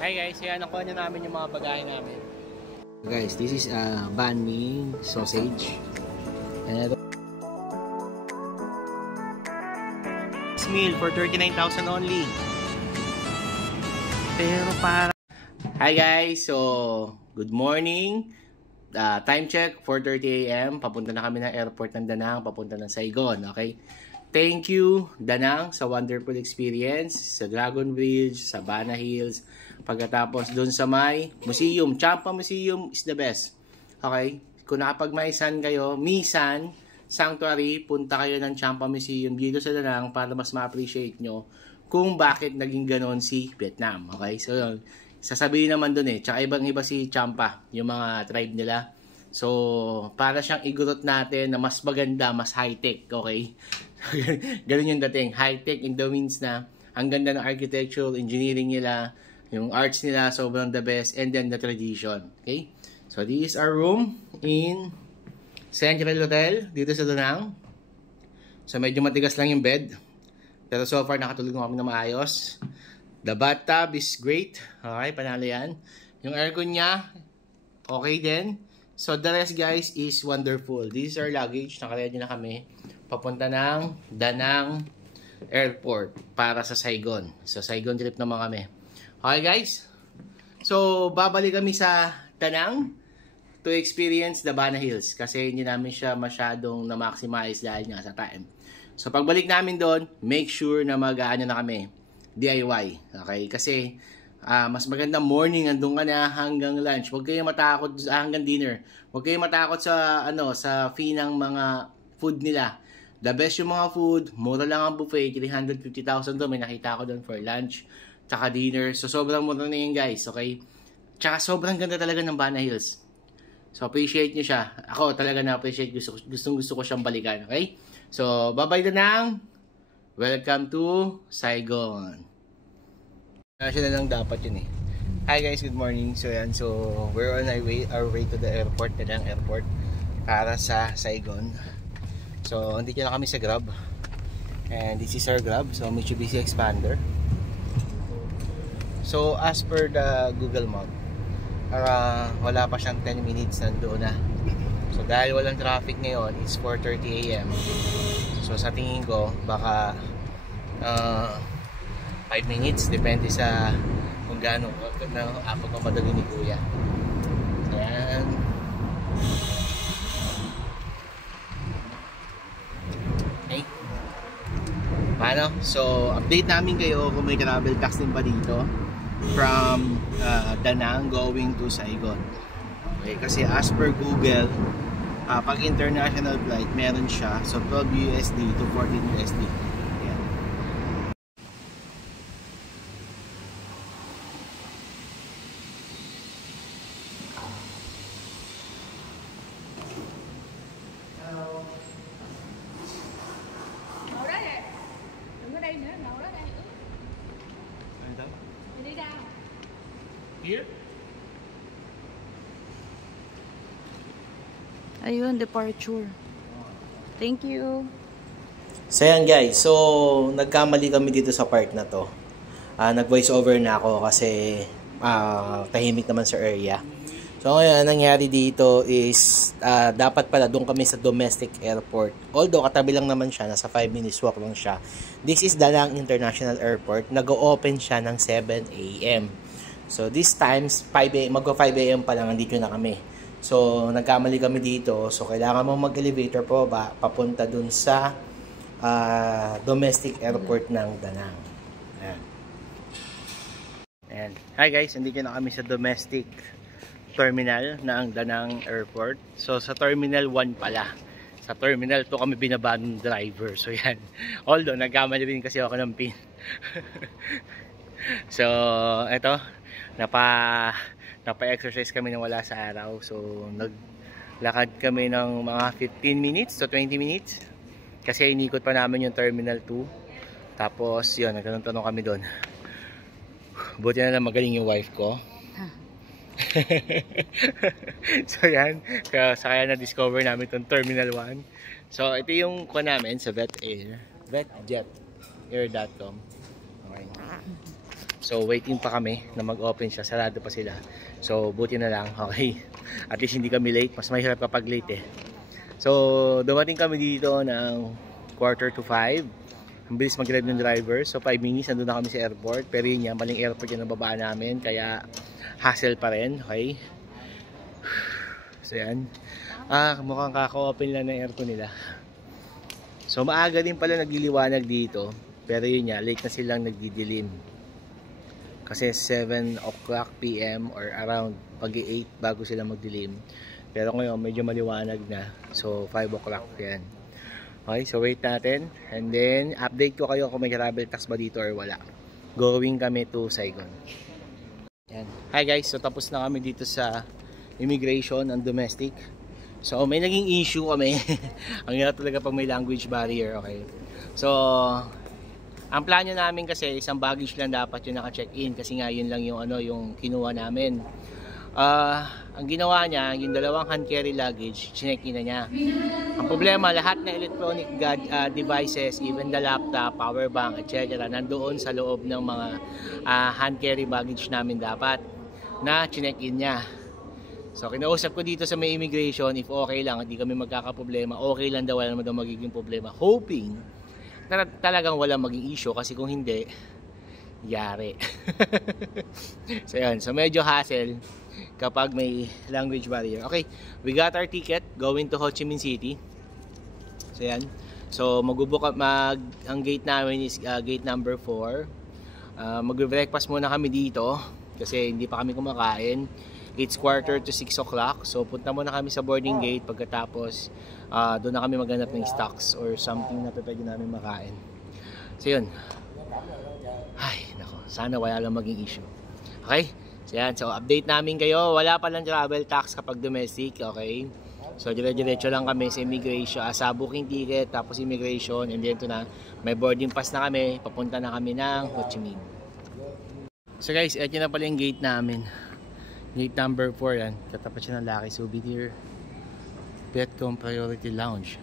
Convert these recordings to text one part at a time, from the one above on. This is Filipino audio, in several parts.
Hi guys, yan nakuha na namin yung mga bagahe namin. Guys, this is banh mi sausage. And This meal for 39,000 only. Pero para... Hi guys, so good morning. Time check, 4:30 AM. Papunta na kami ng airport ng Danang, papunta ng Saigon, okay? Thank you, Danang, sa wonderful experience, sa Dragon Bridge, sa Bana Hills. Pagkatapos dun sa may museum, Champa Museum is the best. Okay? Kung nakapag-Misan kayo, Misan Sanctuary, punta kayo ng Champa Museum dito sa Danang para mas ma-appreciate nyo kung bakit naging ganon si Vietnam. Okay? So, yun. Sasabihin naman dun eh. Tsaka ibang-iba si Champa, yung mga tribe nila. So, para siyang igurot natin na mas maganda, mas high-tech. Okay? Ganun yung dating. High-tech in the means na ang ganda ng architecture, engineering nila, yung arts nila, sobrang the best, and then the tradition. Okay? So, this is our room in Central Hotel, dito sa Danang. So, medyo matigas lang yung bed. Pero so far, nakatulog kami na maayos. The bathtub is great. Okay, panalo yan. Yung aircon niya, okay din. So, the rest guys is wonderful. This is our luggage. Nakaready na kami. Papunta ng Danang Airport para sa Saigon. So, Saigon trip naman kami. Okay guys? So, babalik kami sa Danang to experience the Bana Hills. Kasi hindi namin siya masyadong na-maximize dahil nga sa time. So, pagbalik namin doon, make sure na mag-aano na kami. DIY. Okay? Kasi, mas maganda morning, andun ka na hanggang lunch. Huwag kayong matakot hanggang dinner. Huwag kayong matakot sa, sa fee ng mga food nila. The best yung mga food, mura lang ang buffet, 350,000 doon. May nakita ko doon for lunch, tsaka dinner. So, sobrang mura na yun guys, okay? Tsaka sobrang ganda talaga ng Bana Hills. So, appreciate nyo siya. Ako talaga na-appreciate. Gusto ko siyang balikan, okay? So, bye-bye na. Welcome to Saigon. Siya na lang dapat yun eh. Hi guys, good morning. So yan, so we're on our way to the airport, Danang Airport para sa Saigon. So andito na kami sa Grab. And this is our Grab, so Mitsubishi Expander. So as per the Google Map, wala pa siyang 10 minutes nandoon na. So dahil walang traffic ngayon, it's 4:30 AM. So sa tingin ko baka 5 minutes, depende sa kung gaano pagmamadali ni Kuya. Ayan. Okay. Paano? So, update namin kayo kung may travel tax din pa dito from Danang going to Saigon. Okay, kasi as per Google, pag international flight, meron siya. So, 12 USD to 14 USD. Here? Ayun, departure. Thank you. So yan guys, so nagkamali kami dito sa part na to. Nag-voice over na ako kasi tahimik naman sa area. So ngayon, nangyari dito is dapat pala doon kami sa domestic airport. Although katabi lang naman siya, nasa 5 minutes walk lang siya. This is Danang International Airport. Nag-o-open siya ng 7 AM. So this times, mag-5 AM pa lang, nandito na kami. So nagkamali kami dito. So kailangan mo mag-elevator po ba papunta dun sa domestic airport ng Danang. Ayan. And hi guys, nandito na kami sa domestic terminal ng Danang Airport. So sa Terminal 1 pala. Sa Terminal 2 kami binaba ng driver. So yan. Although nagkamali rin kasi ako ng pin. So eto, napa-exercise kami nang wala sa araw. So naglakad kami ng mga 15 minutes to 20 minutes. Kasi inikot pa namin yung Terminal 2. Tapos yun, nagtanong kami doon. Buti na lang magaling yung wife ko. So yan, kaya na-discover namin itong Terminal 1. So ito yung kuha namin sa VetAir, VetJet Air.com. Okay. So waiting pa kami na mag-open siya. Sarado pa sila. So buti na lang. Okay. At least hindi kami late. Mas mahirap kapag late eh. So dumating kami dito ng 4:45. Ang bilis mag-drive ng driver. So 5 minutes nandun na kami sa airport. Pero yun yan, maling airport yung nababaan namin. Kaya hassle pa rin. Okay. So yan. Mukhang kaka-open lang ng aircon nila. So maaga din pala nagliliwanag dito. Pero yun nga, late na silang nagdidilim. Kasi 7 o'clock PM or around pag-8 bago sila magdilim. Pero ngayon medyo maliwanag na. So 5 o'clock yan. Okay, so wait natin. And then update ko kayo kung may travel tax ba dito or wala. Going kami to Saigon. Yan. Hi guys, so tapos na kami dito sa immigration and domestic. So may naging issue kami. Ang hirap talaga pag may language barrier. Okay. So ang plano namin kasi isang baggage lang dapat yung naka-check-in kasi nga yun lang yung yung kinuha namin. Ang ginawa niya, yung dalawang hand carry luggage, chinek-in na niya. Ang problema, lahat na electronic devices, even the laptop, power bank, etc. nandoon sa loob ng mga hand carry baggage namin dapat na chinek-in niya. So kinausap ko dito sa may immigration, if okay lang, hindi kami magkakaproblema, okay lang daw, wala naman daw magiging problema. Hoping na talagang wala maging issue kasi kung hindi, yari. So yan, so medyo hassle kapag may language barrier. Okay, we got our ticket going to Ho Chi Minh City. So yan, so ang gate namin is gate number 4. Mag-breakfast muna kami dito kasi hindi pa kami kumakain. It's 5:45 to 6 o'clock. So punta muna kami sa boarding gate. Pagkatapos doon na kami maghanap ng stocks or something na pwede namin makain. So yun. Ay, nako. Sana wala lang maging issue. Okay? So yan. So update namin kayo. Wala pa lang travel tax kapag domestic. Okay? So dire-diretso lang kami sa immigration. Sa booking ticket. Tapos immigration. And then ito na. May boarding pass na kami. Papunta na kami ng Ho Chi Minh. So guys, ito na pala yung gate namin. Gate number 4 yan. Katapat siya ng Lucky Souvenir Vietcom Priority Lounge.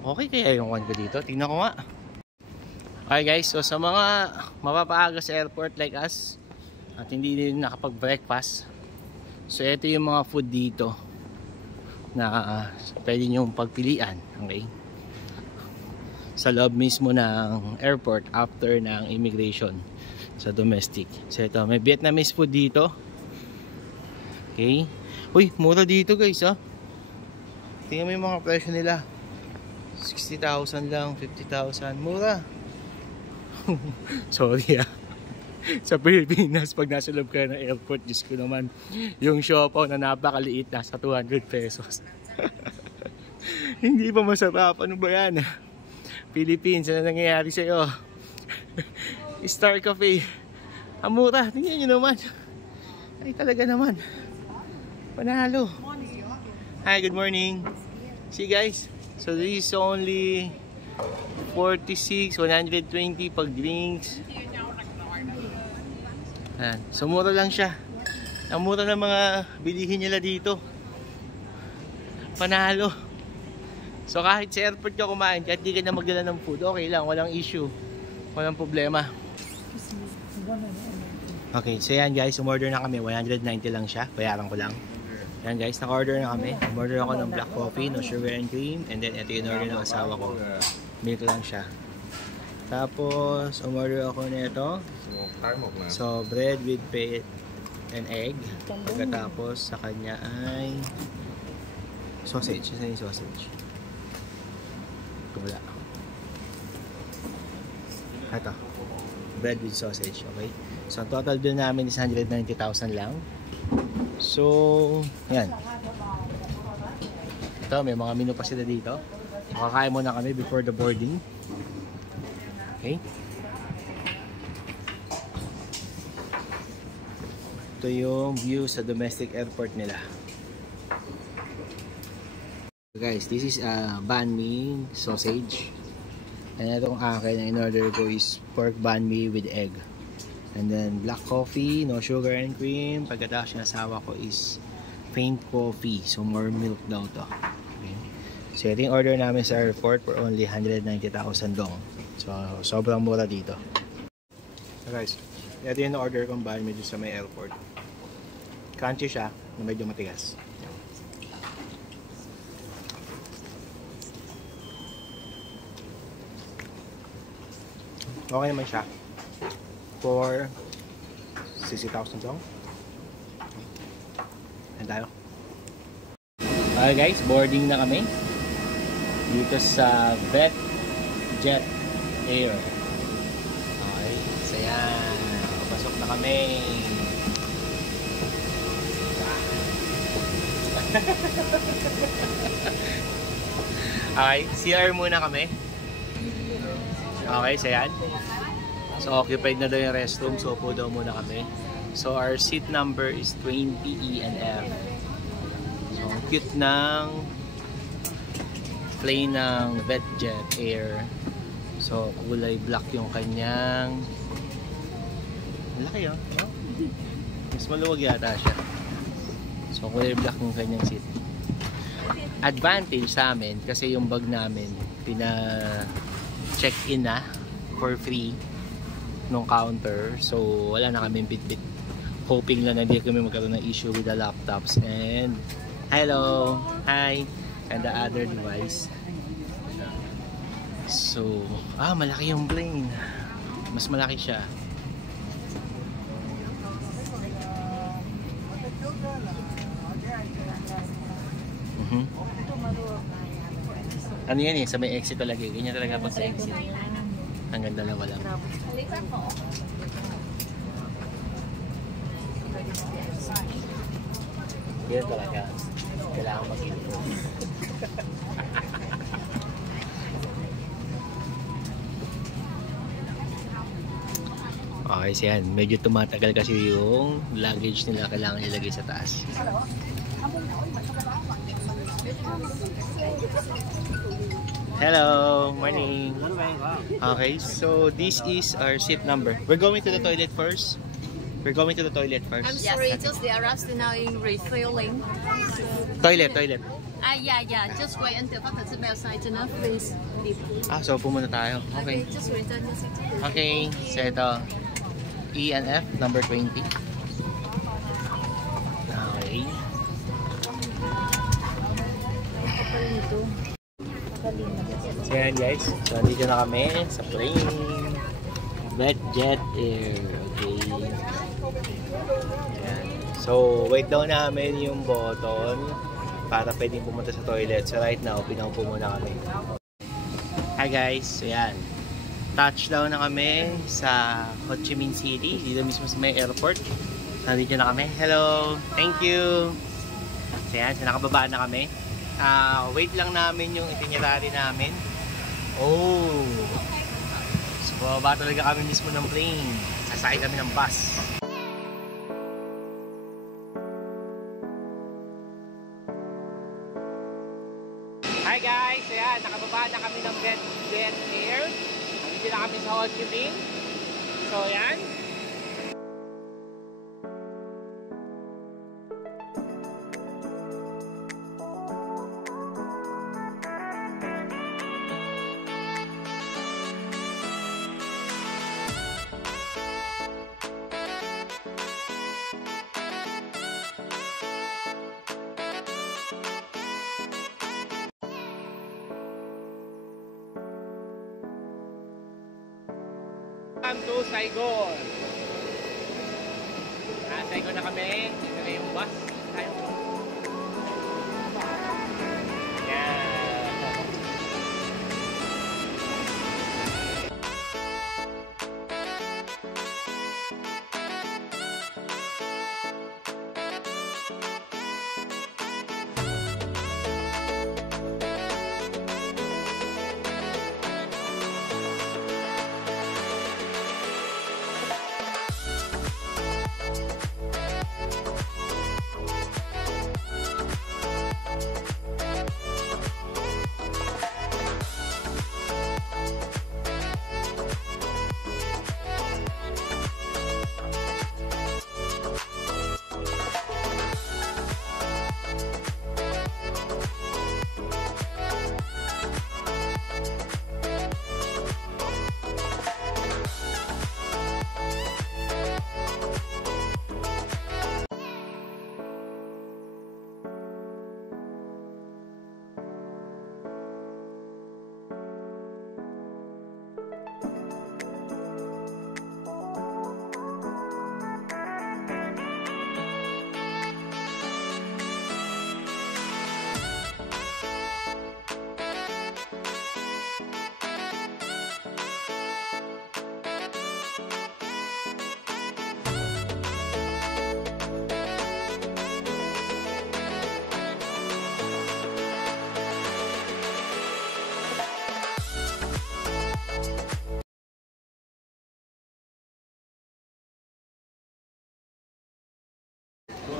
Okay kaya yung one ko dito? Tingnan ko nga. Okay guys, so sa mga mapapaaga sa airport like us at hindi din nakapag-breakfast, so ito yung mga food dito na pwede nyo pagpilian. Okay? Sa loob mismo ng airport after ng immigration sa domestic. So ito, may Vietnamese food dito. Okay. Uy, mura dito guys ha. Tingnan mo yung mga presyo nila. 60,000 lang, 50,000. Mura. Sorry ha. Sa Pilipinas, pag nasa loob ka ng airport, Diyos ko naman, yung siopaw na napakaliit, nasa 200 pesos. Hindi pa masarap. Ano ba yan? Philippines, ano nangyayari sa'yo? Star Cafe. Ang mura. Tingnan nyo naman. Ay talaga naman. Panalo. Hi, good morning. See guys. So this is only 46, 120 pag drinks. Ayan. So mura lang siya. Ang mura ng mga bilihin nila dito. Panalo. So kahit sa airport ka kumain, kahit di ka na magdala ng food, okay lang. Walang issue. Walang problema. Okay, so yan guys, umorder na kami. 190 lang siya, bayaran ko lang. Yan guys, naka-order na kami. Umorder ako ng black coffee, no sugar and cream. And then ito yung order ng asawa ko. Milk lang siya. Tapos, umorder ako nito. So, bread with pate and egg. Pagkatapos, sa kanya ay sausage. Isa yung sausage. Wala. Ito. Bread with sausage, okay? So, ang total bill namin is 190,000 lang. So, yan. Ito, may mga menu pa sila dito. Makakain muna kami before the boarding. Okay? Ito yung view sa domestic airport nila. So guys, this is banh mi sausage. And itong akin na in-order ko is pork banh mi with egg. And then black coffee, no sugar and cream. Pagkatapos yung asawa ko is faint coffee. So more milk daw to. Okay. So ito yung order namin sa airport for only 190,000 dong. So sobrang mura dito. So guys, ito yung order kong banh mi sa may airport. Crunchy siya, na medyo matigas. Okay naman siya. For 60,000 song. Ayan tayo. Okay guys, boarding na kami dito sa VetJet Air. Okay, so yan, pasok na kami. Okay, CR muna kami. Okay, so yan. So occupied na daw yung restroom, so upo daw muna kami. So our seat number is 20 E and F. So ang cute ng plane ng VetJet Air. So kulay black yung kanyang, laki oh. Mas maluwag yata siya. So kulay black yung kanyang seat. Advantage sa amin kasi yung bag namin check-in na for free nung counter. So wala na kami bit-bit. Hoping lang na hindi kami magkaroon ng issue with the laptops. And hello, hi, and the other device. So, malaki yung plane. Mas malaki siya. Ano yan eh, sa may exit talaga. Ganyan talaga pag sa exit. Hanggang dalawa lang. Yan talaga. Kailangan mag-info. Okay, so yan. Medyo tumatagal kasi yung luggage nila. Kailangan ilagay sa taas. Hello, morning. Okay, so this is our seat number. We're going to the toilet first. We're going to the toilet first. I'm sorry, just they are rusty now in refilling. Toilet. Yeah. Just wait until Dr. Bell signs enough, please. So pumunta tayo. Okay. Just return the seat. Okay, so ito. E and F, number 20. Okay. So yan guys, so dito na kami sa plane. VetJet Air. Okay. Ayan. So wait daw namin yung button para pwedeng pumunta sa toilet. So right now, pinaupo muna kami. Hi guys, so yan. Touchdown na kami sa Ho Chi Minh City, dito mismo sa may airport. Nandito na kami. Hello, thank you. So yan, so nakababa na kami. Wait lang namin yung itinerary namin. Oh, so bababa talaga kami mismo ng plane. Sasakay kami ng bus. Hi guys, so yan, nakababa na kami ng VetJet Air. Nandito na kami sa Ho Chi Minh. So yan. Welcome to Saigon. Saigon na kami. Ito na yung bus.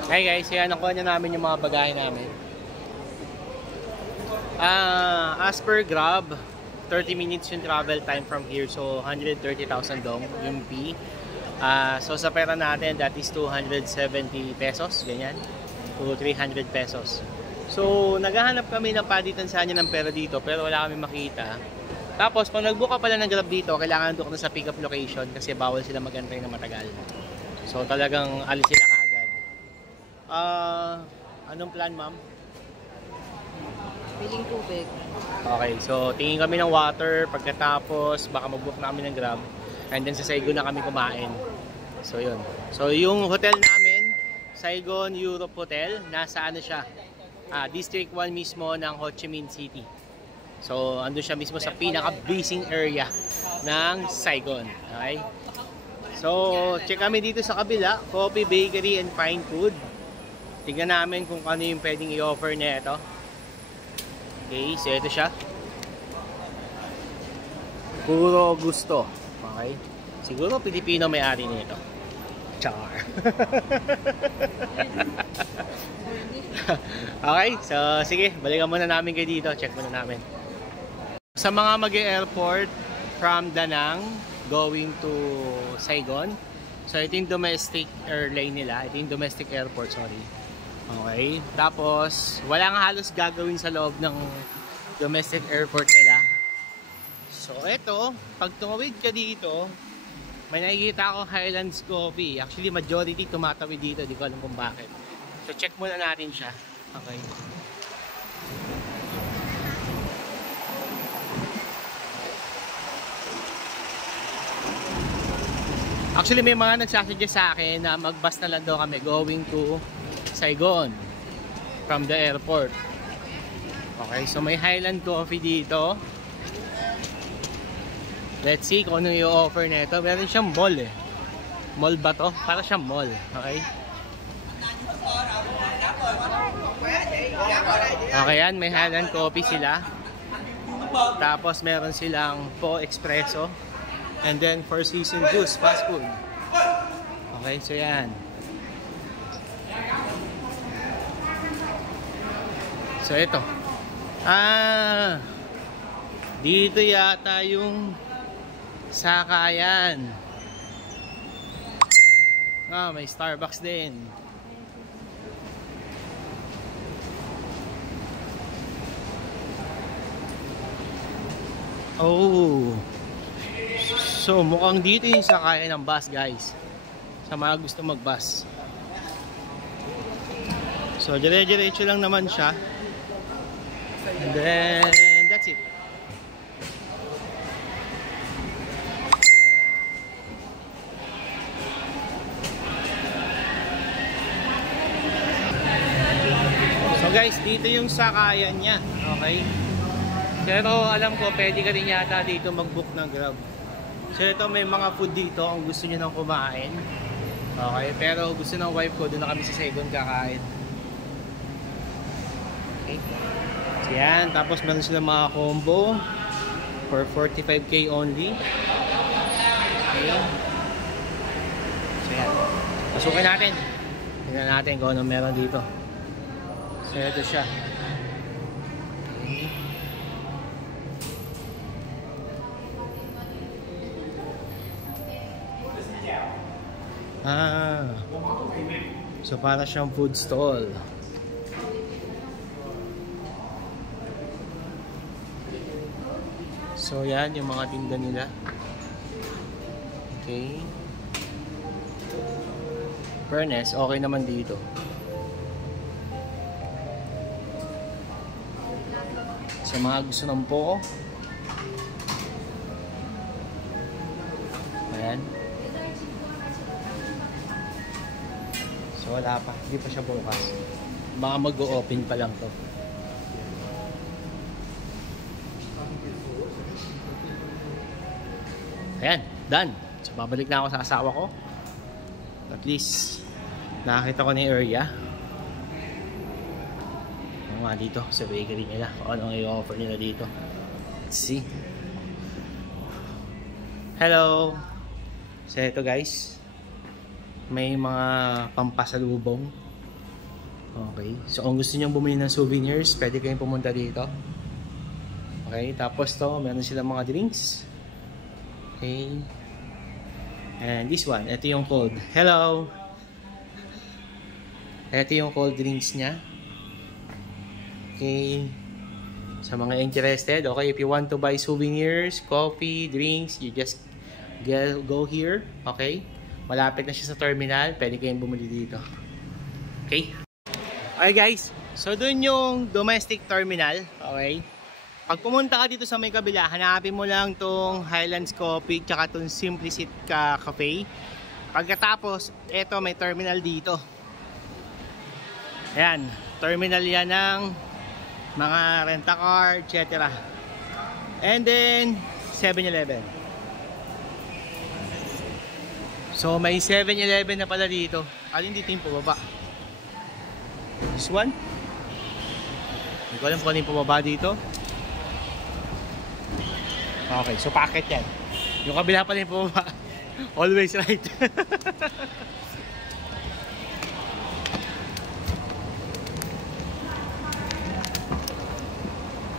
Hey guys, yan, nakuha na namin yung mga bagahe namin. As per Grab, 30 minutes yung travel time from here. So, 130,000 dong yung fee. So, sa pera natin, that is 270 pesos. Ganyan. To 300 pesos. So, naghahanap kami ng palitan sa kanya ng pera dito, pero wala kami makita. Tapos, pag nag-book ka pala ng Grab dito, kailangan doon na sa pick-up location kasi bawal sila mag-antay na matagal. So, talagang alis sila kaagad. Anong plan, ma'am? Piling tubig. Okay, so tingin kami ng water. Pagkatapos, baka mag-book na kami ng Grab. And then sa Saigon na kami kumain. So, yun. So, yung hotel namin, Saigon Europe Hotel, nasa ano siya? District 1 mismo ng Ho Chi Minh City. So, andun siya mismo sa pinaka-basing area ng Saigon. Okay? So, check kami dito sa kabila. Coffee, bakery, and fine food. Tingnan namin kung ano yung pwedeng i-offer niya ito. Okay, so ito siya. Puro gusto. Okay? Siguro Pilipino may-ari nito. Char. Okay, so sige, balikan muna namin kayo dito. Check muna namin. Sa mga mag-airport from Da Nang going to Saigon. So ito yung domestic airline nila. Ito yung domestic airport, sorry. Okay, tapos wala nga halos gagawin sa loob ng domestic airport nila. So ito, pag tumawid ka dito, may nakikita ako Highlands Coffee. Actually majority tumatawid dito, di ko alam kung bakit. So check muna natin siya. Okay. Actually may mga nagsasuggest sa akin na mag-bus na lang daw kami going to Saigon from the airport. Okay, so may Highland Coffee dito. Let's see kung ano yung offer nito. Meron siyang mall eh. Mall ba to? Para siyang mall. Okay. Okay yan, may Highland Coffee sila. Tapos meron silang Po Espresso. And then Four Seasons Juice, fast food. Okay, so yan. So ito. Dito yata yung sakayan. May Starbucks din. Oh. So mukhang dito yung sakayan ng bus, guys. Sa mga gusto mag-bus. So dire-diretso lang naman siya. And then, that's it. So guys, dito yung sakayan niya. Okay. Pero alam ko, pwede ka rin yata dito mag-book ng Grab. So ito, may mga food dito kung gusto nyo nang kumain. Okay, pero gusto ng wife ko, doon na kami sa Saigon kakain. Okay. Yan, tapos meron sila mga combo for 45k only. Okay. So yan, pasukin natin. Tingnan natin kung ano meron dito. So ito siya. Okay. So para siyang food stall. So yan yung mga tinda nila. Okay. Fairness, okay naman dito. Sa mga gusto ng po. Ayan. So wala pa, hindi pa siya bukas. Baka mag-o-open pa lang to. Ayan, done. So babalik na ako sa asawa ko. At least nakakita ko na yung area. Ano nga dito sa bakery nila, kung anong i-offer nila dito. Let's see. Hello. So ito guys, may mga pampasalubong. Okay. So, kung gusto nyo bumili ng souvenirs, pwede kayong pumunta dito. Okay. Tapos to, meron silang mga drinks. Okay. And this one, ito yung cold. Hello! Ito yung cold drinks niya. Okay. Sa mga interested, okay, if you want to buy souvenirs, coffee, drinks, you just go here. Okay. Malapit na siya sa terminal. Pwede kayong bumili dito. Okay. Okay guys, so dun yung domestic terminal, okay? Pag pumunta ka dito sa may kabila, hanapin mo lang tong Highlands Coffee tsaka tong Simplicity Cafe. Pagkatapos, eto may terminal dito. Ayan, terminal yan ng mga rent-a-car, etc. And then, 7-Eleven. So may 7-Eleven na pala dito. Alin dito yung pababa? This one? Hindi ko alam kung ano yung pumaba dito. Okay, so packet yan. Yung kabila pala yung pumaba. Always right.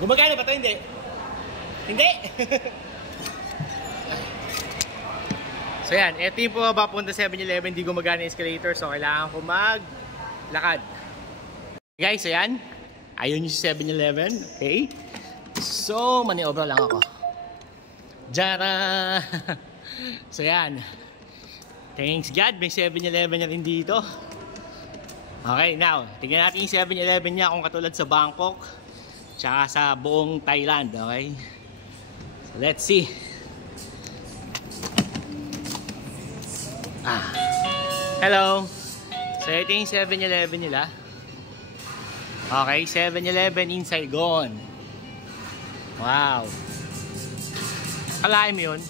Gumagana ba ito? Hindi? Hindi! So yan, ito yung pumaba punta 7-Eleven. Hindi gumagana yung escalator. So kailangan ko maglakad. Guys, ayan. Ayun yung 7-Eleven. Okay. So, maniobra lang ako. Jara! So, ayan. Thanks God, may 7-Eleven na rin dito. Okay, now, tingnan natin yung 7-Eleven niya kung katulad sa Bangkok tsaka sa buong Thailand. Okay. So, let's see. Hello. So, ito yung 7-Eleven nila. Okay, 7-Eleven in Saigon. Wow. Kalahin mo yun?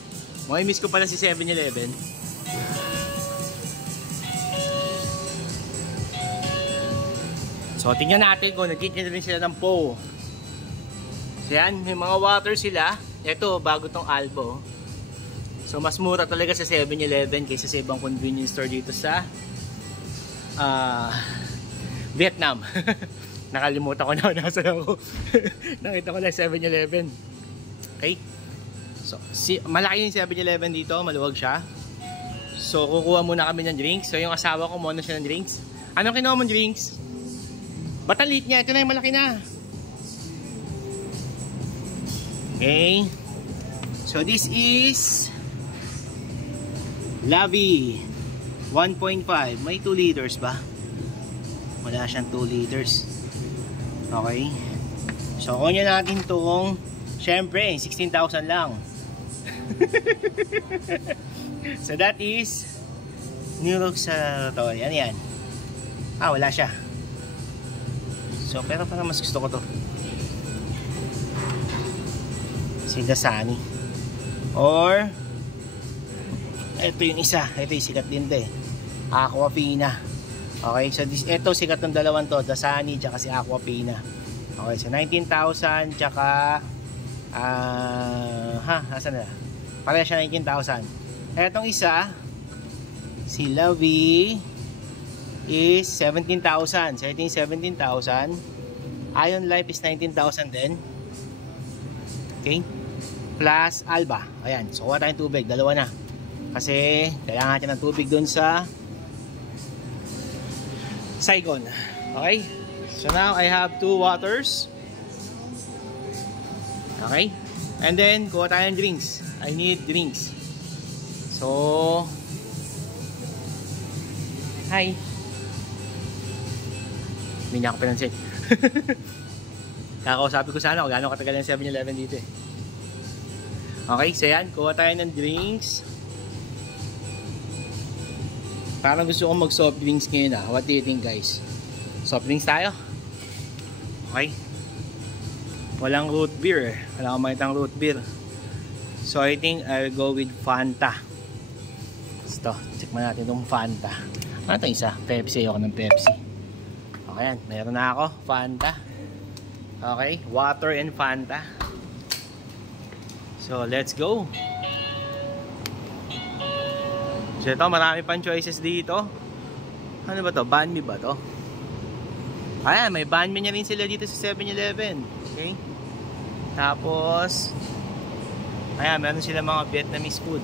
Miss ko pala si 7-Eleven. So, tingnan natin kung nagkikita rin sila ng po. So, yan, may mga water sila. Ito, bago tong Albo. So, mas mura talaga sa 7-Eleven kaysa sa ibang convenience store dito sa Vietnam. Nakalimutan ko na nasa ako. Nakita ko na 7-Eleven. Okay. So, malaki yung 7-Eleven dito. Maluwag siya. So, kukuha muna kami ng drinks. So, yung asawa ko muna siya ng drinks. Anong kinuha mong drinks? Ba't ang liit niya? Ito na yung malaki na. Okay. So, this is Lavi 1.5. May 2 liters ba? Wala siyang 2 liters. Okay. So, kunin natin itong, syempre, 16,000 lang. So, that is Niroxator. Yan yan. Wala siya. So, pero parang mas gusto ko to. Si Dasani. Or, ito yung isa. Ito yung sikat din to eh. Aquafina. Okay, so ito sikat ng dalawang to, Dasani tsaka si Aquafina. Okay, so 19,000 tsaka asan na? Pareha siya 19,000. Etong isa, si Lavi is 17,000. So ito yung 17,000. Ion Life is 19,000 din. Okay? Plus Alba. Ayan, so kuha tayong tubig, dalawa na. Kasi kailangan natin ng tubig dun sa Saigon. Okay? So now I have 2 waters. Okay? And then kuha tayo ng drinks. I need drinks. So hi. Hindi niya ako pinansin. Kakausapin ko sana kung gaano katagal yung 7-Eleven dito eh. Okay, so yan. Kuha tayo ng drinks. Parang gusto kong mag soft drinks ngayon ah. What do you think guys? Soft drinks tayo? Okay. Walang root beer. Wala akong makitang root beer. So I think I'll go with Fanta. Ito, check mo natin itong Fanta. Ano itong isa? Pepsi. Ayoko ng Pepsi. Okay yan, meron na ako. Fanta. Okay, water and Fanta. So let's go. So ito, marami pang choices dito. Ano ba to? Banh mi ba to? Ayan, may banh mi rin sila dito sa 7-Eleven. Okay? Tapos, ayan, meron sila mga Vietnamese food.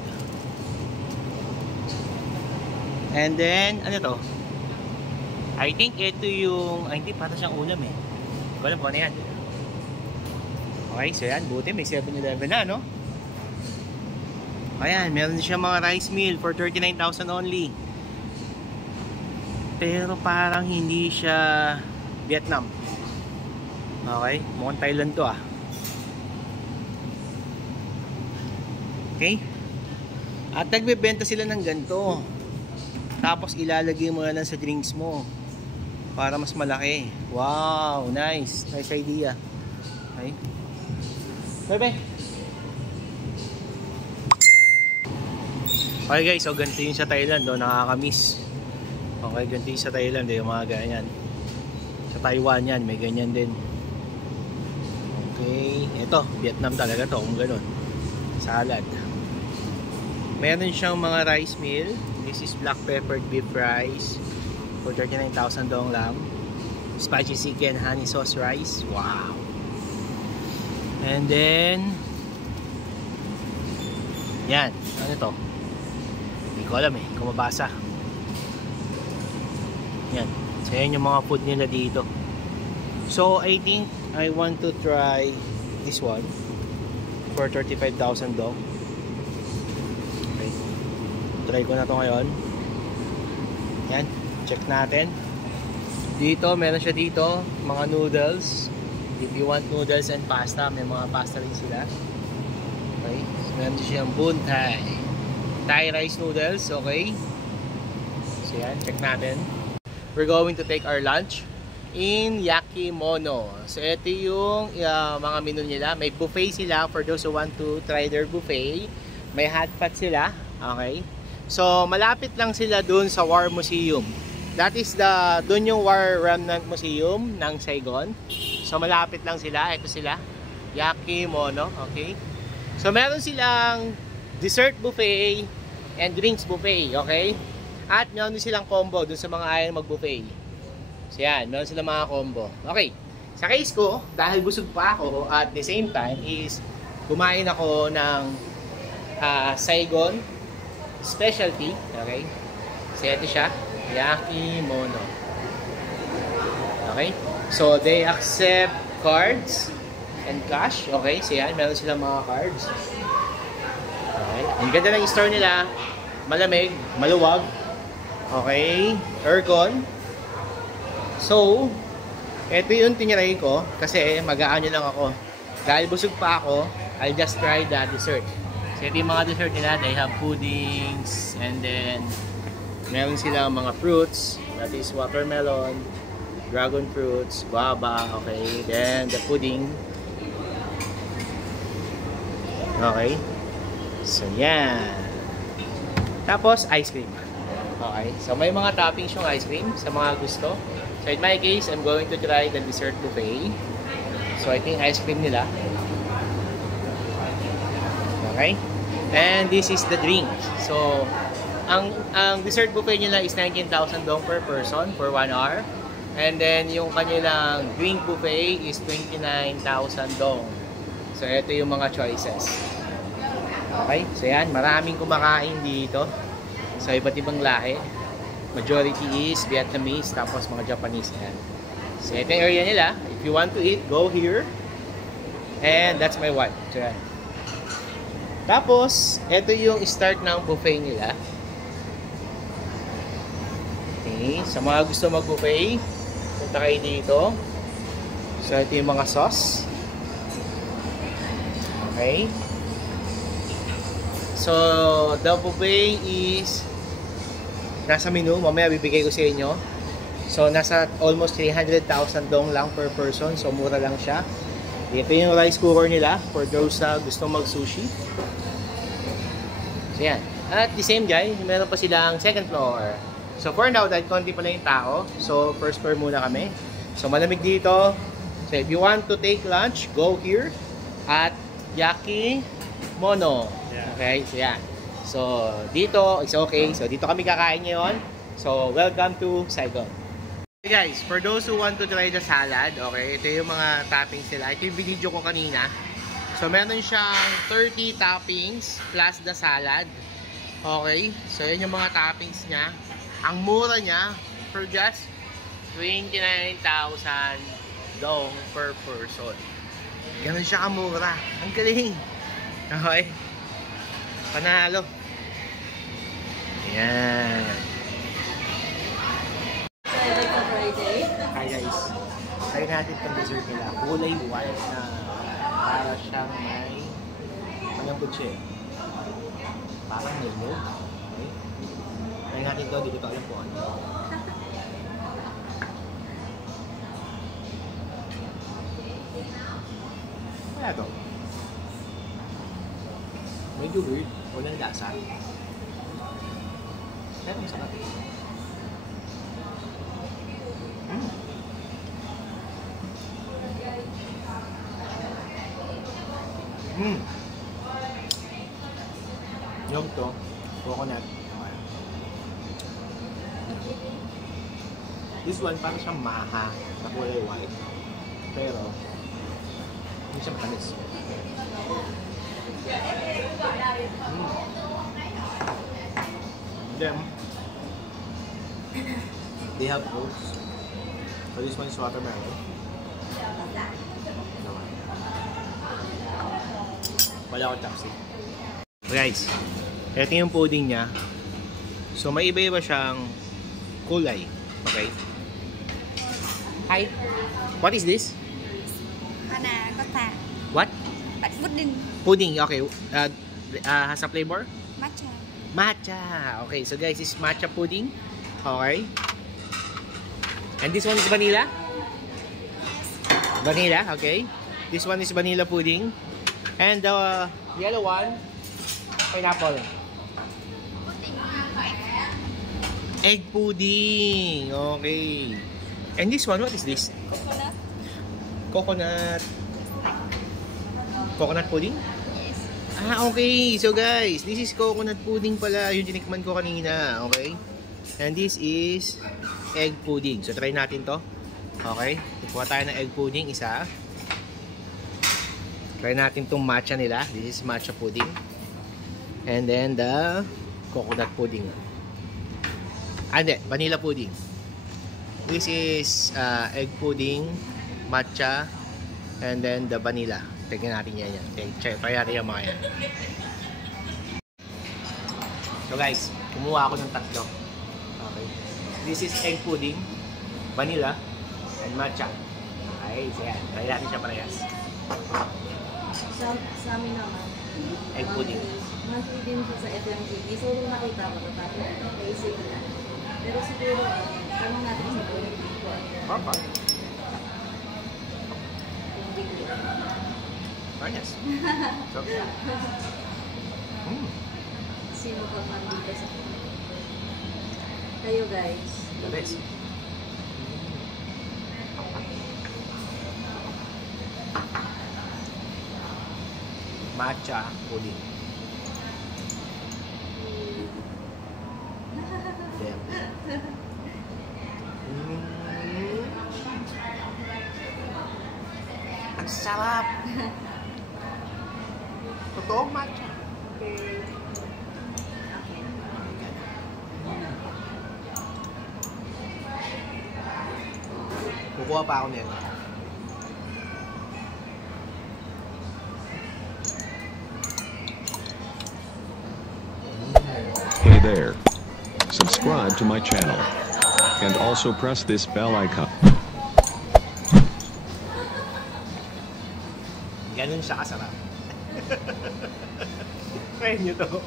And then, ano to? I think ito yung, ay hindi, para siyang ulam eh. Hindi ko alam kung ano yan. Okay, so yan, buti may 7-Eleven na, no? Ayan, meron siya mga rice meal for 39,000 only. Pero parang hindi siya Vietnam. Okay, mukhang Thailand to ah. Okay? At nagbebenta sila ng ganito. Tapos ilalagay mo na lang sa drinks mo para mas malaki. Wow, nice. Nice idea. Okay? Bebe. Okay guys, so ganito yung sa Thailand, no? Nakakamiss. Okay, ganito yung sa Thailand, yung mga ganyan. Sa Taiwan yan, may ganyan din. Okay, ito, Vietnam talaga to, kung ganun. Salad. Meron siyang mga rice meal. This is black peppered beef rice for 39,000 dong lang. Spicy chicken, honey sauce rice. Wow. And then, yan, ano to? Hindi ko alam eh, kung mabasa. Yan, so yan yung mga food nila dito. So I think I want to try this one for 35,000 dong. Okay, try ko na to ngayon. Yan, check natin. Dito, meron siya dito mga noodles. If you want noodles and pasta, may mga pasta rin sila. Okay, so meron siyang Boon Thai Thai rice noodles. Okay, so yan, check natin. We're going to take our lunch in Yakimono. So ito yung mga menu nila. May buffet sila for those who want to try their buffet. May hot pot sila. Okay, so malapit lang sila dun sa War Museum. That is dun yung War Remnant Museum ng Saigon. So malapit lang sila. Ito sila, Yakimono. Okay, so meron silang dessert buffet and drinks buffet. Okay, at meron din silang combo dun sa mga ayaw mag-buffet. So yan, meron silang mga combo. Okay, sa case ko, dahil busog pa ako at the same time is kumain ako ng Saigon specialty. Okay, so ito siya, Yakimono. Okay, so they accept cards and cash. Okay, so yan, meron silang mga cards. Okay, ang ganda ng store nila. Malamig, maluwag. Okay, aircon. So, ito yung tiniray ko kasi mag-aano lang ako. Dahil busog pa ako, I'll just try the dessert. So, ito yung mga dessert nila. They have puddings and then meron silang mga fruits. That is watermelon, dragon fruits, guava. Okay, then the pudding. Okay. So, yan. Tapos, ice cream. Okay, so may mga toppings yung ice cream sa mga gusto. So in my case, I'm going to try the dessert buffet. So I think ice cream nila. Okay, and this is the drink. So ang dessert buffet nila is 19,000 dong per person for 1 hour. And then yung kanilang drink buffet is 29,000 dong. So ito yung mga choices. Okay, so yan, maraming kumakain dito. So iba't ibang lahi. Majority is Vietnamese, tapos mga Japanese yan. So ito yung area nila. If you want to eat, go here. And that's my wife. So yan. Tapos, ito yung start ng buffet nila. Okay, sa mga gusto mag-buffet, punta kayo dito. So ito yung mga sauce. Okay. So the buffet is nasa menu, mamaya bibigay ko sa inyo. So nasa almost 300,000 dong lang per person. So mura lang siya. Ito yung rice cooker nila for those na gusto mag sushi. So yan. At the same guy, meron pa silang second floor. So for now, dahil konti pala yung tao, so first floor muna kami. So malamig dito. So if you want to take lunch, go here at Yakimono. Okay, so yan. So, dito, it's okay. So, dito kami kakain ngayon. So, welcome to Saigon. Hey guys, for those who want to try the salad, okay, ito yung mga toppings nila. Ito yung video ko kanina. So, meron siyang 30 toppings plus the salad. Okay, so yun yung mga toppings niya. Ang mura niya for just 29,000 dong per person. Ganun siya kamura. Ang galing. Okay. Panalo. Ayan. Hi guys. Try natin itong dessert nila. Kulay white na para siyang may malambot siya eh. Parang nilog. Okay. Try natin ito. Hindi ko ito alam po ano. Kaya ito. Medyo weird. Walang lasa. Pero masarap. Yung to, coconut. This one parang siyang maha na kulay white. Pero hindi siya matamis. Then they have fruits. So this one is watermelon. Wala akong chopstick. Guys, ito yung pudding niya. So may iba-iba siyang kulay. Okay. Hi. What is this? Cotta. What? Pudding. Pudding. Okay. Has a flavor? Matcha. Matcha. Okay. So guys, this is matcha pudding. Okay. And this one is vanilla? Vanilla. Okay. This one is vanilla pudding. And the yellow one, pineapple. Egg pudding. Okay. And this one, what is this? Coconut. Coconut pudding? Yes. Okay. So guys, this is coconut pudding pala. Yung tinikman ko kanina. Okay. And this is egg pudding. So try natin to. Okay. Kukuha tayo ng egg pudding. Isa. Try natin tong matcha nila. This is matcha pudding. And then the coconut pudding. Hindi. Vanilla pudding. This is egg pudding, matcha, and then the vanilla. Tignan natin yan. Try natin yung mga yan. So guys, kumuha ako ng tatlo. Okay. This is egg pudding, vanilla, and matcha. Okay, so yan. Try natin siya parehas. Sa amin naman. Egg pudding. Monthly din siya sa FMGB. So, nung nakita ko, naisip na. Pero siguro, tanong natin sa quality ko. Papa. Yung bigli. Parehas. So, Sino ka man dito sa kayo guys? the best. Matcha pudding. Damn. Ang sarap. Totoong matcha. Kukuha pa ako nito. Hey there. Subscribe to my channel. And also press this bell icon. Ganun siya kasarap. Try nyo to.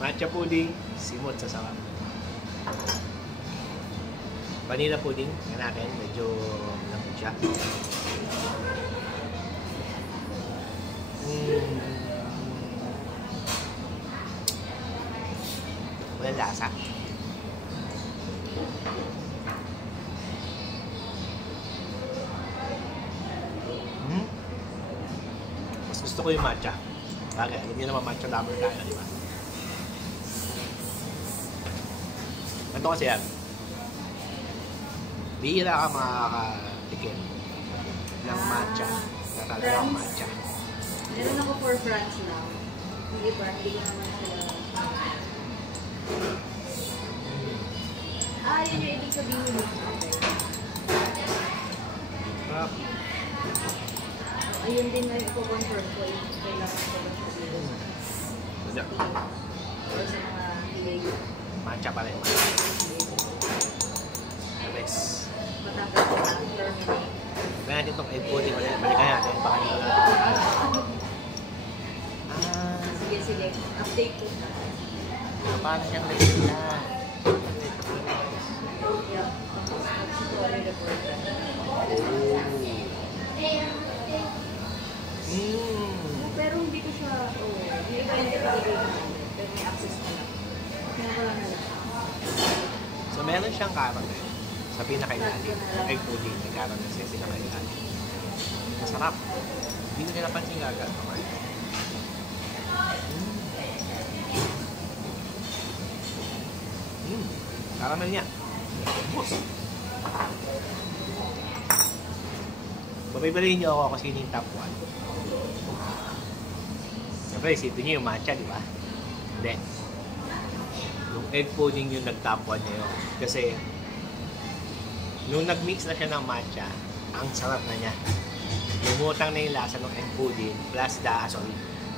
Matcha pudding, simot sa sarap. Vanilla pudding, yan natin, medyo lambot siya. Walang lasa. Mas gusto ko yung matcha. Bagay, alam niyo naman matcha lover tayo, di ba? Ito kasi yan. bihira ka makakatikim ng matcha. Talagang matcha. Meron ako for France now. Yung iba, hindi ko naman sila. Yun yung ibig sabihin mo. Okay. Ayun din na i-confirm ko yung kailangan ko lang sabihin. Or sa mga delay. Matcha pa rin. The best. Matanggal ko na terminate. Kaya natin itong egg pudding ulit. Balikan natin. Baka nyo lang. Sige. Update ko na. Paano siyang nagsimula? Yeah. Story report. Pero hindi ko siya, may iba yung nilagay na pero may access na lang. Kaya ko lang na lang. So meron siyang caramel sa pinakailalim. Egg pudding may caramel sa pinakailalim. Masarap. Hindi ko nila pansin agad. Caramel niya. Babibaliin niyo ako kung sino yung top 1. Siyempre, isipin niyo yung matcha, di ba? Hindi. Yung egg pudding yung nag-top 1 niyo. Kasi, nung nag-mix na siya ng matcha, ang sarap na niya. Lumutang na yung lasa ng egg pudding plus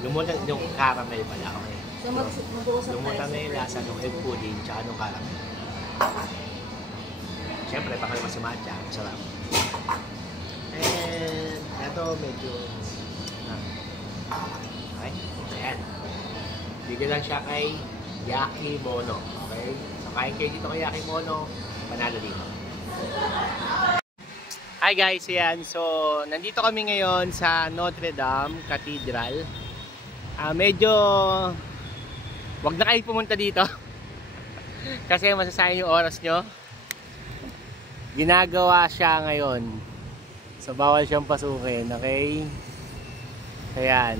lumutang yung caramel pala. Okay. So mag-uusap tayo. Lumutang na yung lasa ng egg pudding tsaka ng caramel. Siyempre, pakalama si matcha. Sarap. And, ito medyo okay? Ayan. Bigyan lang siya kay Yakimono. Okay? So, kain kayo dito kay Yakimono. Panalo dito. Hi guys, ayan. So, nandito kami ngayon sa Notre Dame Cathedral. Medyo wag na kayo pumunta dito. Kasi masasayang yung oras nyo. Ginagawa siya ngayon. So, bawal siyang pasukin. Okay? Ayan.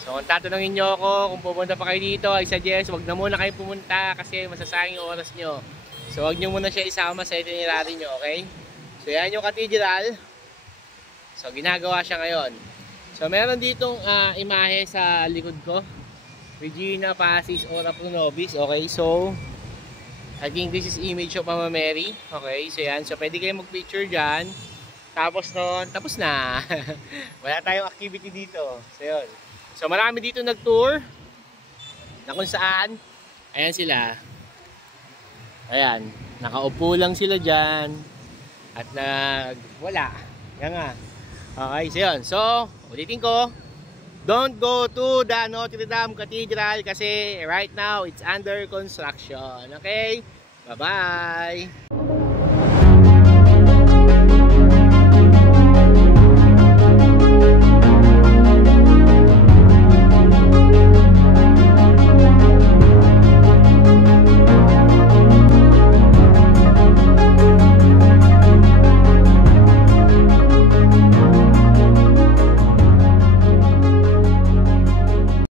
So, kung tatanungin nyo ako kung pupunta pa kayo dito, I suggest wag na muna kayo pumunta kasi masasayang yung oras nyo. So, wag nyo muna siya isama sa itinerary nyo, okay? So, yan yung cathedral. So, ginagawa siya ngayon. So, meron ditong imahe sa likod ko. Regina Pacis Ora Pro Nobis, okay? So, I think this is image of Mama Mary. Okay, so yan. So, pwede kayo mag-picture dyan. Tapos nun, tapos na. Wala tayong activity dito. So, yun. So, marami dito nag-tour. Na kung saan. Ayan sila. Ayan. Nakaupo lang sila dyan. At wala. Yan nga. Okay, so yun. So, ulitin ko. Don't go to the Notre Dame Cathedral kasi right now it's under construction. Okay? Bye-bye!